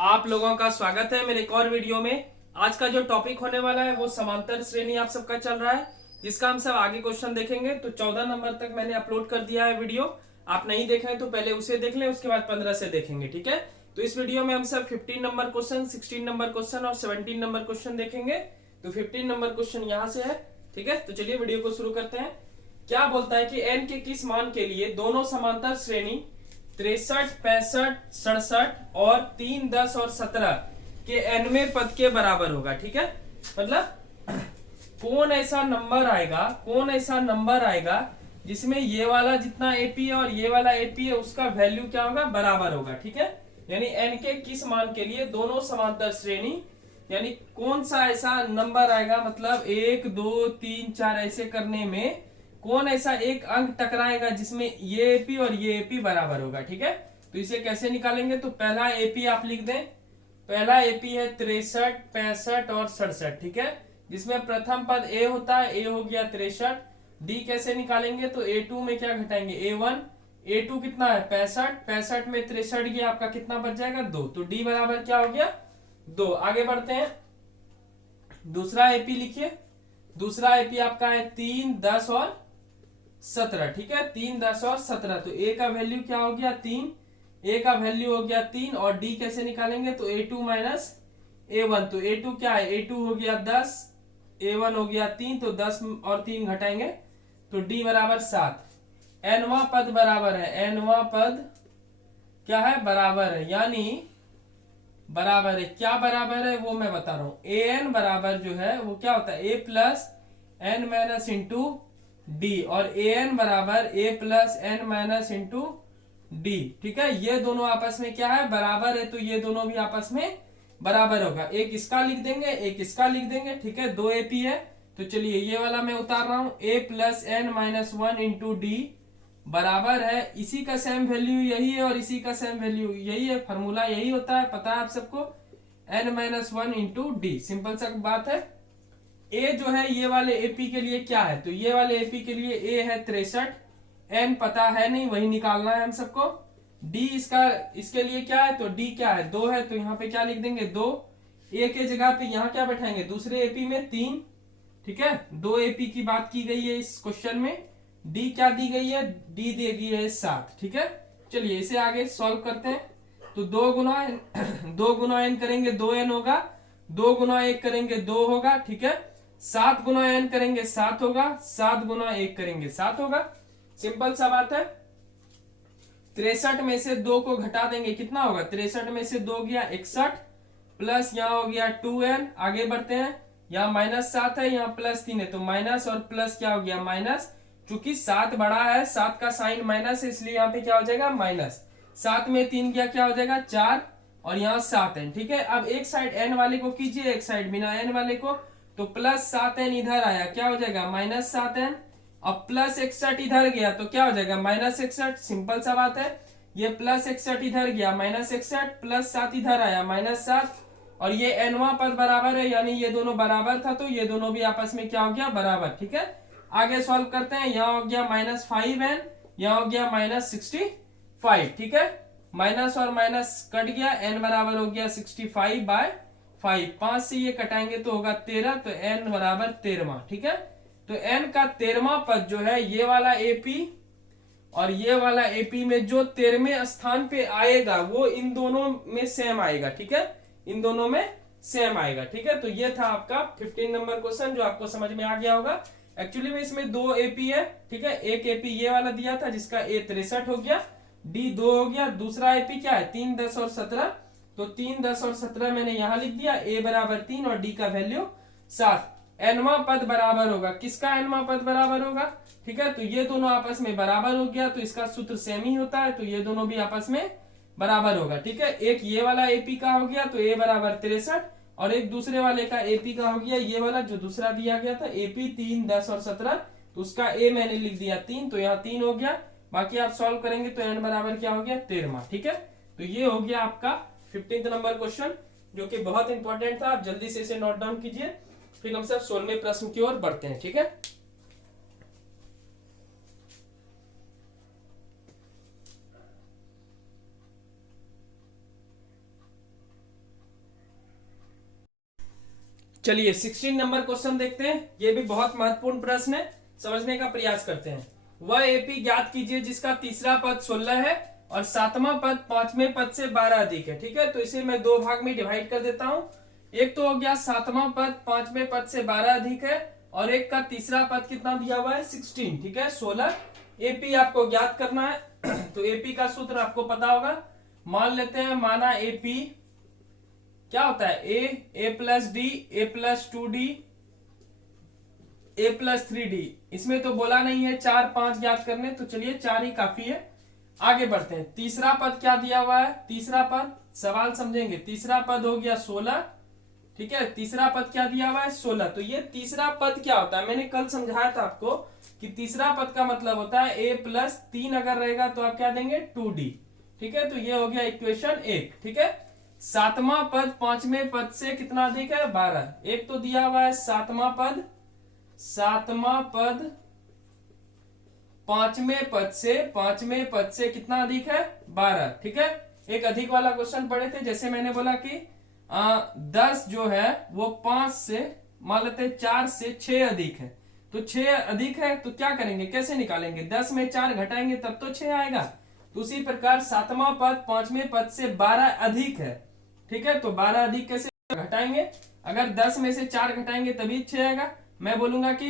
आप लोगों का स्वागत है मेरे एक और वीडियो में। आज का जो टॉपिक होने वाला है वो समांतर श्रेणी आप सबका चल रहा है, जिसका हम सब आगे क्वेश्चन देखेंगे। तो 14 नंबर तक मैंने अपलोड कर दिया है वीडियो। आप नहीं देखे हैं तो पहले उसे देख लें, उसके बाद 15 से देखेंगे, ठीक है। तो इस वीडियो में हम सब 15 नंबर क्वेश्चन, 16 नंबर क्वेश्चन और 17 नंबर क्वेश्चन देखेंगे। तो 15 नंबर क्वेश्चन यहाँ से है, ठीक है। तो चलिए वीडियो को शुरू करते हैं। क्या बोलता है कि n के किस मान के लिए दोनों समांतर श्रेणी 63, 65, 67 और 3, 10 और 17 के nवें पद के बराबर होगा, ठीक है। मतलब कौन ऐसा नंबर आएगा जिसमें ये वाला जितना एपी है और ये वाला एपी है उसका वैल्यू क्या होगा, बराबर होगा, ठीक है। यानी n के किस मान के लिए दोनों समांतर श्रेणी, यानी कौन सा ऐसा नंबर आएगा, मतलब 1, 2, 3, 4 ऐसे करने में कौन ऐसा एक अंक टकराएगा जिसमें ये एपी और ये एपी बराबर होगा, ठीक है। तो इसे कैसे निकालेंगे, तो पहला एपी आप लिख दें। पहला एपी है 63, 65 और 67, ठीक है। जिसमें प्रथम पद ए होता है, ए हो गया 63। डी कैसे निकालेंगे, तो A2 में क्या घटाएंगे, A1। A2 कितना है 65, 65 में 63 गया, आपका कितना बच जाएगा 2। तो डी बराबर क्या हो गया 2। आगे बढ़ते हैं, दूसरा एपी लिखिए। दूसरा एपी आपका है 3, 10 और 17, ठीक है। 3, 10 और 17। तो ए का वैल्यू क्या हो गया 3, ए का वैल्यू हो गया 3। और डी कैसे निकालेंगे, तो A2 माइनस A1। तो A2 क्या है, A2 हो गया 10, A1 हो गया 3, तो 10 और 3 घटाएंगे तो डी बराबर 7। एनवा पद बराबर है, एनवा पद क्या है, बराबर है। यानी बराबर है, क्या बराबर है वो मैं बता रहा हूं। ए एन बराबर जो है वो क्या होता है, A plus N minus into D, और ए एन बराबर A plus N minus into D, ठीक है। ये दोनों आपस में क्या है, बराबर है। तो ये दोनों भी आपस में बराबर होगा। एक इसका लिख देंगे, एक इसका लिख देंगे, ठीक है। 2 एपी है, तो चलिए ये वाला मैं उतार रहा हूं, A plus N minus 1 into D बराबर है, इसी का सेम वैल्यू यही है और इसी का सेम वैल्यू यही है। फॉर्मूला यही होता है, पता है आप सबको, N minus 1 into D. Simple सा बात है। ए जो है ये वाले एपी के लिए क्या है, तो ये वाले एपी के लिए ए है 63, एन पता है नहीं, वही निकालना है हम सबको। डी इसके लिए क्या है, तो डी क्या है 2 है, तो यहाँ पे क्या लिख देंगे 2। ए के जगह पे यहाँ क्या बैठाएंगे, दूसरे एपी में 3, ठीक है। 2 एपी की बात की गई है इस क्वेश्चन में। डी क्या दी गई है, डी दी गई है 7, ठीक है। चलिए इसे आगे सॉल्व करते हैं। तो 2 गुना दो गुना एन करेंगे 2n होगा, 2 गुना 1 करेंगे 2 होगा, ठीक है। 7 गुना एन करेंगे 7 होगा, 7 गुना 1 करेंगे 7 होगा। सिंपल सा बात है। 63 में से 2 को घटा देंगे, कितना होगा, 63 में से 2 गया 61, प्लस यहाँ हो गया 2n। आगे बढ़ते हैं, यहाँ -7 है, यहाँ +3 है, तो माइनस और प्लस क्या हो गया माइनस। चूंकि 7 बड़ा है, 7 का साइन माइनस है, इसलिए यहाँ पे क्या हो जाएगा माइनस। 7 में 3 गया, क्या हो जाएगा 4, और यहाँ 7 है, ठीक है। अब एक साइड एन वाले को कीजिए, एक साइड बिना एन वाले को, तो +7n इधर आया, क्या हो जाएगा -7n। अब +61 इधर गया तो क्या हो जाएगा -61। सिंपल सा बात है। ये +61 इधर गया -61, +7 इधर आया -7, और ये एनवा पद बराबर है, यानी ये दोनों बराबर था, तो ये दोनों भी आपस में क्या हो गया बराबर, ठीक है। आगे सॉल्व करते हैं। यहाँ हो गया -5n, यहाँ हो गया -65, ठीक है। माइनस और माइनस कट गया, n बराबर हो गया 65/5। 5 से ये कटाएंगे तो होगा 13, तो n बराबर 13वां, ठीक है। तो n का 13वां पद जो है, ये वाला एपी और ये वाला एपी में जो 13वें स्थान पे आएगा वो इन दोनों में सेम आएगा, ठीक है। इन दोनों में सेम आएगा, ठीक है। तो ये था आपका 15 नंबर क्वेश्चन, जो आपको समझ में आ गया होगा। एक्चुअली में इसमें 2 एपी है, ठीक है। एक एपी ये वाला दिया था जिसका ए 63 हो गया, डी 2 हो गया। दूसरा एपी क्या है 3, 10 और 17, तो 3, 10 और 17 मैंने यहां लिख दिया। ए बराबर 3 और डी का वैल्यू 7। एनवा पद बराबर होगा, किसका एनवा पद बराबर होगा, ठीक है। तो ये दोनों आपस में बराबर हो गया, तो इसका सूत्र सेम ही होता है, तो ये दोनों भी आपस में बराबर होगा, ठीक है। एक ये वाला एपी का हो गया, तो ए बराबर 63, और एक दूसरे वाले का एपी का हो गया, ये वाला जो दूसरा दिया गया था एपी 3, 10 और 17, तो उसका ए मैंने लिख दिया 3, तो यहाँ 3 हो गया। बाकी आप सॉल्व करेंगे तो एन बराबर क्या हो गया 13वां, ठीक है। तो ये हो गया आपका 15 नंबर क्वेश्चन, जो कि बहुत इंपॉर्टेंट था। आप जल्दी से इसे नोट डाउन कीजिए, फिर हम सब 16वें प्रश्न की ओर बढ़ते हैं, ठीक है। चलिए 16 नंबर क्वेश्चन देखते हैं। ये भी बहुत महत्वपूर्ण प्रश्न है, समझने का प्रयास करते हैं। वह एपी ज्ञात कीजिए जिसका तीसरा पद 16 है और सातवां पद पांचवें पद से 12 अधिक है। ठीक है, तो इसे मैं दो भाग में डिवाइड कर देता हूं। एक तो हो गया सातवां पद पांचवें पद से 12 अधिक है, और एक का तीसरा पद कितना दिया हुआ है 16। ठीक है, 16 एपी आपको ज्ञात करना है। तो एपी का सूत्र आपको पता होगा। मान लेते हैं, माना एपी क्या होता है, A plus D, A plus 2d, A plus 3d। इसमें तो बोला नहीं है 4 5 ज्ञात करने, तो चलिए 4 ही काफी है। आगे बढ़ते हैं। तीसरा पद क्या दिया हुआ है, तीसरा पद सवाल समझेंगे। तीसरा पद हो गया 16। ठीक है, तीसरा पद क्या दिया हुआ है 16। तो ये तीसरा पद क्या होता है, मैंने कल समझाया था आपको कि तीसरा पद का मतलब होता है a प्लस 3 अगर रहेगा तो आप क्या देंगे 2d। ठीक है, तो ये हो गया इक्वेशन 1। ठीक है, सातवां पद पांचवें पद से कितना अधिक है 12। एक तो दिया हुआ है सातवां पद पांचवें पद से कितना अधिक है 12। ठीक है, एक अधिक वाला क्वेश्चन पढ़े थे, जैसे मैंने बोला कि 10 जो है वो 5 से मान लेते 4 से 6 अधिक है। तो 6 अधिक है तो क्या करेंगे, कैसे निकालेंगे, 10 में 4 घटाएंगे तब तो 6 आएगा। तो उसी प्रकार सातवां पद पांचवें पद से 12 अधिक है। ठीक है, तो 12 अधिक कैसे घटाएंगे, अगर 10 में से 4 घटाएंगे तभी 6 आएगा। मैं बोलूंगा कि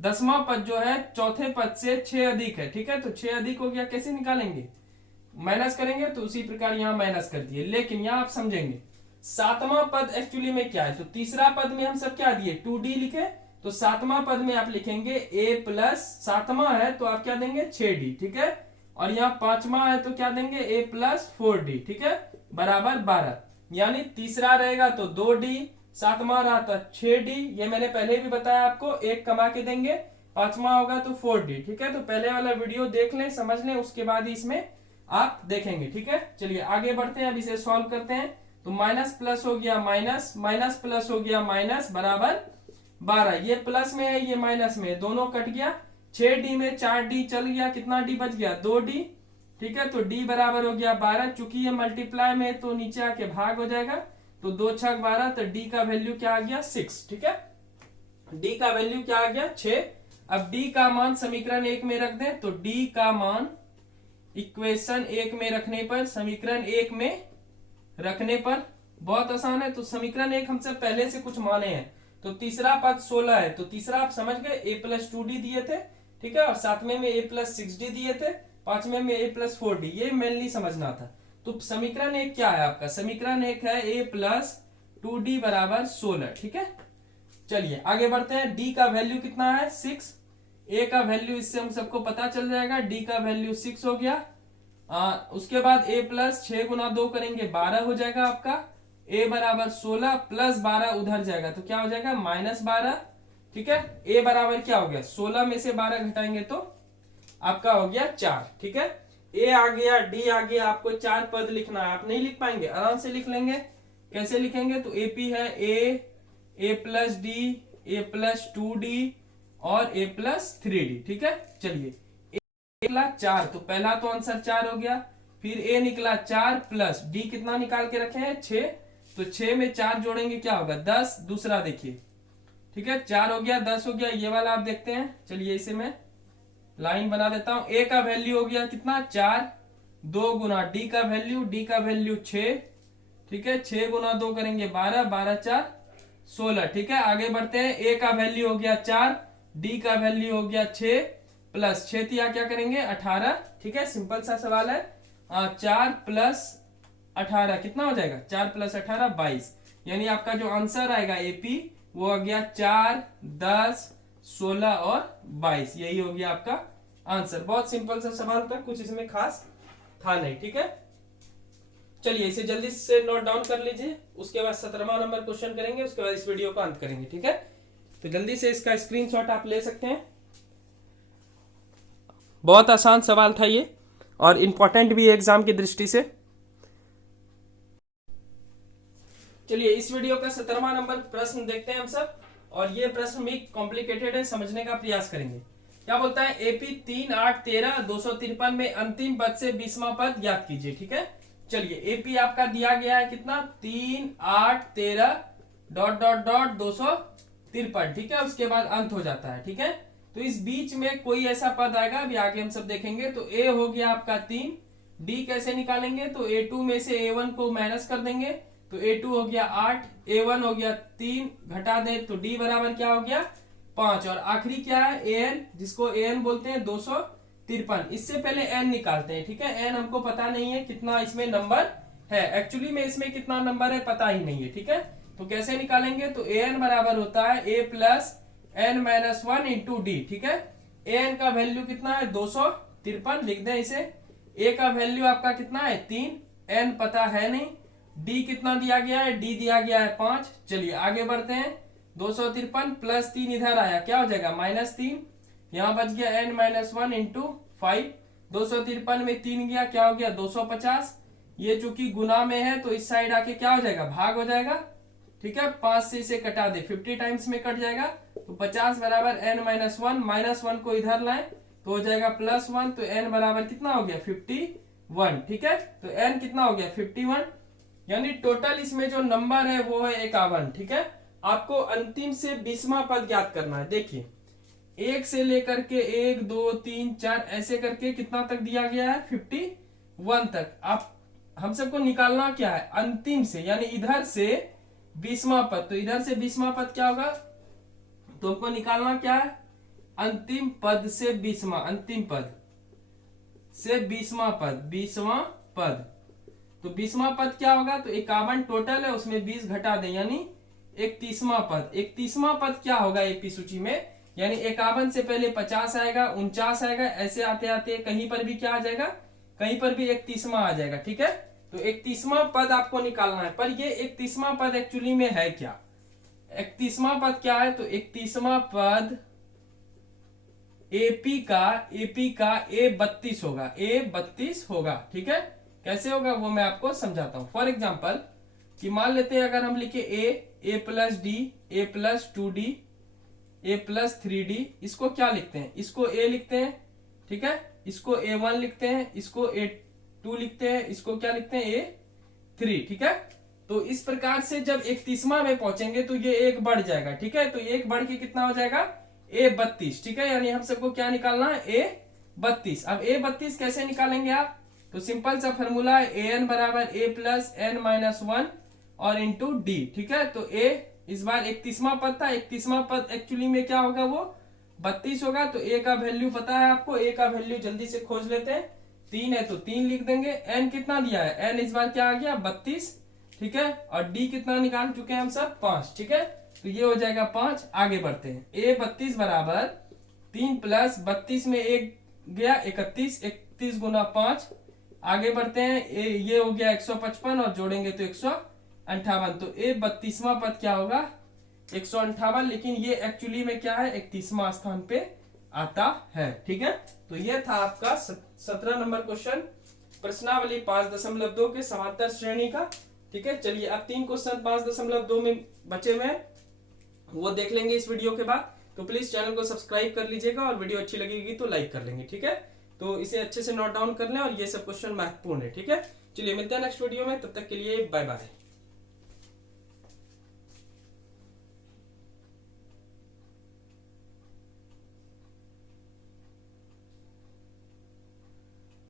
10वां पद जो है चौथे पद से 6 अधिक है। ठीक है, तो 6 अधिक हो गया, कैसे निकालेंगे, माइनस करेंगे। तो उसी प्रकार यहां माइनस कर दिए, लेकिन यहां आप समझेंगे सातवां पद एक्चुअली में क्या है। तो तीसरा पद में हम सब क्या दिए 2d लिखे, तो सातवां पद में आप लिखेंगे a प्लस, सातवां है तो आप क्या देंगे 6d। ठीक है, और यहाँ पांचवा है तो क्या देंगे a प्लस 4d। ठीक है, बराबर 12। यानी तीसरा रहेगा तो 2d, सातवां रहा तो 6d। ये मैंने पहले भी बताया आपको, एक कमा के देंगे, पांचवा होगा तो 4d। ठीक है, तो पहले वाला वीडियो देख लें, समझ लें, उसके बाद ही इसमें आप देखेंगे। ठीक है, चलिए आगे बढ़ते हैं, अब इसे सॉल्व करते हैं। तो माइनस प्लस हो गया माइनस, माइनस प्लस हो गया माइनस, बराबर 12। ये प्लस में है, ये माइनस में है, दोनों कट गया। 6d में 4d चल गया, कितना d बच गया 2d। ठीक है, तो d बराबर हो गया 12। चूंकि ये मल्टीप्लाई में तो नीचे आके भाग हो जाएगा, तो 2 छक 12, तो d का वैल्यू क्या आ गया 6। ठीक है, d का वैल्यू क्या आ गया 6। अब d का मान समीकरण 1 में रख दें, तो d का मान इक्वेशन 1 में रखने पर, समीकरण 1 में रखने पर बहुत आसान है। तो समीकरण 1 हमसे पहले से कुछ माने हैं। तो तीसरा पद 16 है, तो तीसरा आप समझ गए a प्लस 2d दिए थे। ठीक है, और सातवें में a प्लस 6d दिए थे, पांचवें में a प्लस 4d, ये मेनली समझना था। तो समीकरण 1 क्या है आपका, समीकरण 1 है a प्लस 2d बराबर 16। ठीक है, चलिए आगे बढ़ते हैं। d का वैल्यू कितना है 6, a का वैल्यू इससे हम सबको पता चल जाएगा, d का वैल्यू 6 हो गया। उसके बाद a प्लस 6 गुना 2 करेंगे 12 हो जाएगा आपका। a बराबर 16 प्लस 12 उधर जाएगा तो क्या हो जाएगा माइनस 12। ठीक है, a बराबर क्या हो गया 16 में से 12 घटाएंगे तो आपका हो गया 4। ठीक है, a आ गया, d आ गया, आपको 4 पद लिखना है। आप नहीं लिख पाएंगे, आराम से लिख लेंगे। कैसे लिखेंगे, तो ap है a plus d, a plus 2d और a प्लस 3d। ठीक है, चलिए निकला 4, तो पहला तो आंसर 4 हो गया। फिर a निकला 4 प्लस d कितना निकाल के रखे हैं 6, तो 6 में 4 जोड़ेंगे क्या होगा 10। दूसरा देखिए, ठीक है, 4 हो गया 10 हो गया, ये वाला आप देखते हैं। चलिए इसे मैं लाइन बना देता हूं। a का वैल्यू हो गया कितना 4, 2 गुना d का वैल्यू 6। ठीक है, 6 गुना 2 करेंगे 12, 12 4 16। ठीक है, आगे बढ़ते हैं। a का वैल्यू हो गया 4, d का वैल्यू हो गया 6 प्लस 6 तिया क्या करेंगे 18। ठीक है, सिंपल सा सवाल है। 4 प्लस 18 कितना हो जाएगा, 4 प्लस 18 22। यानी आपका जो आंसर आएगा एपी वो आ गया 4, 10, 16 और 22। यही हो गया आपका आंसर। बहुत सिंपल सा सवाल था, कुछ इसमें खास था नहीं। ठीक है, चलिए इसे जल्दी से नोट डाउन कर लीजिए, उसके बाद 17वां नंबर क्वेश्चन करेंगे, उसके बाद इस वीडियो को अंत करेंगे। ठीक है, तो जल्दी से इसका स्क्रीनशॉट आप ले सकते हैं। बहुत आसान सवाल था ये, और इंपॉर्टेंट भी है एग्जाम की दृष्टि से। चलिए इस वीडियो का 17वां नंबर प्रश्न देखते हैं हम सब, और ये प्रश्न भी कॉम्प्लिकेटेड है, समझने का प्रयास करेंगे। क्या बोलता है, एपी 3, 8, 13, 253 में अंतिम पद से 20वां पद ज्ञात कीजिए। ठीक है, चलिए एपी आपका दिया गया है कितना 3, 8, 13, डॉट डॉट डॉट 253, ठीक है। उसके बाद अंत हो जाता है, ठीक है। तो इस बीच में कोई ऐसा पद आएगा, अभी आगे हम सब देखेंगे। तो ए हो गया आपका 3, डी कैसे निकालेंगे, तो A2 में से A1 को माइनस कर देंगे, तो A2 हो गया 8, A1 हो गया 3, घटा दे तो D बराबर क्या हो गया 5, और आखिरी क्या है AN, जिसको AN बोलते हैं 253। इससे पहले n निकालते हैं, ठीक है। n हमको पता नहीं है कितना इसमें नंबर है, एक्चुअली में इसमें कितना नंबर है पता ही नहीं है, ठीक है। तो कैसे निकालेंगे, तो AN बराबर होता है A plus n minus 1 into D, ठीक है। AN का वैल्यू कितना है 253, लिख दें इसे। A का वैल्यू आपका कितना है 3, n पता है नहीं, D कितना दिया गया है, D दिया गया है 5। चलिए आगे बढ़ते हैं। 253 प्लस 3 इधर आया, क्या हो जाएगा -3, यहाँ बच गया n माइनस 1 इंटू 5। 253 में 3 गया, क्या हो गया 250। ये चूंकि गुना में है तो इस साइड आके क्या हो जाएगा भाग हो जाएगा, ठीक है। 5 से इसे कटा दे, 50 टाइम्स में कट जाएगा, तो 50 बराबर n माइनस 1, -1 को इधर लाए तो हो जाएगा +1, तो n बराबर कितना हो गया 51, ठीक है। तो n कितना हो गया 51, यानी टोटल इसमें जो नंबर है वो है 51, ठीक है। आपको अंतिम से 20वां पद ज्ञात करना है। देखिए 1 से लेकर के 1 2 3 4 ऐसे करके कितना तक दिया गया है 51 तक। आप हम सबको निकालना क्या है अंतिम से, यानी इधर से 20वां पद। तो इधर से 20वां पद क्या होगा, तो हमको निकालना क्या है अंतिम पद से 20वां, अंतिम पद से 20वां पद, 20वां पद। तो 20वां पद क्या होगा, तो 51 टोटल है, उसमें 20 घटा दें, यानी 31वां पद। 31वां पद क्या होगा एपी सूची में, यानी 51 से पहले 50 आएगा, 49 आएगा, ऐसे आते आते कहीं पर भी क्या आ जाएगा, कहीं पर भी 31वां आ जाएगा, ठीक है। तो 31वां पद आपको निकालना है, पर ये 31वां पद एक्चुअली में है क्या, 31वां पद क्या है, तो 31वां पद एपी का A32 होगा, A32 होगा, ठीक है। कैसे होगा वो मैं आपको समझाता हूं। फॉर एग्जाम्पल कि मान लेते हैं अगर हम लिखे A plus D, A plus 2D, A plus 3D, इसको क्या लिखते हैं, इसको A लिखते हैं, ठीक है। इसको A1 लिखते हैं, इसको A2 लिखते हैं, इसको क्या लिखते हैं A3, ठीक है। तो इस प्रकार से जब 31वां में पहुंचेंगे तो ये एक बढ़ जाएगा, ठीक है। तो एक बढ़ के कितना हो जाएगा A32, ठीक है। यानी हम सबको क्या निकालना है A32। अब A32 कैसे निकालेंगे आप, तो सिंपल सा फॉर्मूला है AN बराबर A प्लस n माइनस 1 और इंटू डी, ठीक है। तो A इस बार 31वां पद था, 31वां पद एक्चुअली में क्या होगा वो 32 होगा। तो A का वैल्यू पता है आपको, A का वैल्यू जल्दी से खोज लेते हैं, 3 है तो 3 लिख देंगे। n कितना दिया है, n इस बार क्या आ गया 32, ठीक है। और D कितना निकाल चुके हैं हम सब 5, ठीक है। तो ये हो जाएगा 5। आगे बढ़ते हैं, A32 बराबर 3 प्लस 32 में 1 गया 31, 31 गुना 5। आगे बढ़ते हैं, ये हो गया 155 और जोड़ेंगे तो 158। तो A32वां पद क्या होगा 158, लेकिन ये एक्चुअली में क्या है 31वां स्थान पे आता है, ठीक है। तो ये था आपका 17 नंबर क्वेश्चन प्रश्नावली 5.2 के समांतर श्रेणी का, ठीक है। चलिए अब 3 क्वेश्चन 5.2 में बचे हुए हैं, वो देख लेंगे इस वीडियो के बाद। तो प्लीज चैनल को सब्सक्राइब कर लीजिएगा और वीडियो अच्छी लगेगी तो लाइक कर लेंगे, ठीक है। तो इसे अच्छे से नोट डाउन कर लें और ये सब क्वेश्चन महत्वपूर्ण है, ठीक है। चलिए मिलते हैं नेक्स्ट वीडियो में, तब तक के लिए बाय बाय।